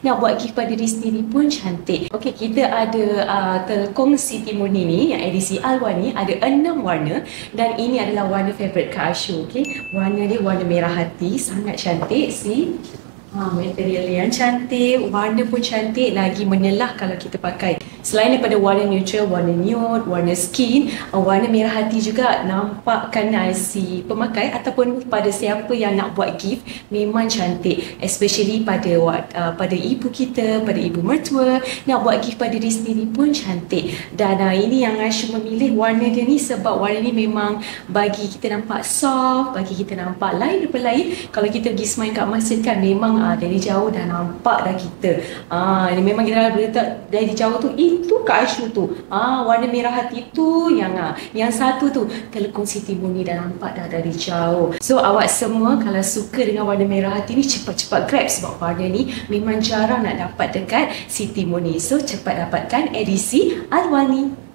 Nak buat gift pada diri sendiri pun cantik. Okey, kita ada telekung Siti Murni ni yang edisi Al-Wani, ada 6 warna dan ini adalah warna favorite Kak Ashu. Okey, warna dia warna merah hati, sangat cantik. See? Material yang cantik, warna pun cantik, lagi menyelah kalau kita pakai. Selain daripada warna neutral, warna nude, warna skin, warna merah hati juga nampakkan si pemakai ataupun pada siapa yang nak buat gift memang cantik. Especially pada ibu kita, pada ibu mertua, nak buat gift pada diri sendiri pun cantik. Dan ini yang Ashu memilih warna dia ni sebab warna ni memang bagi kita nampak soft, bagi kita nampak lain daripada lain. Kalau kita pergi semai kat masjid kan, memang dari jauh dah nampak dah kita. Memang kita dah beritahu dari jauh tu, itu Kak Ashu tu. Warna merah hati tu yang satu tu telekung Siti Murni dah nampak dah dari jauh. So awak semua kalau suka dengan warna merah hati ni, cepat-cepat grab sebab warna ni memang jarang nak dapat dekat Siti Murni. So cepat dapatkan edisi Al-Wani.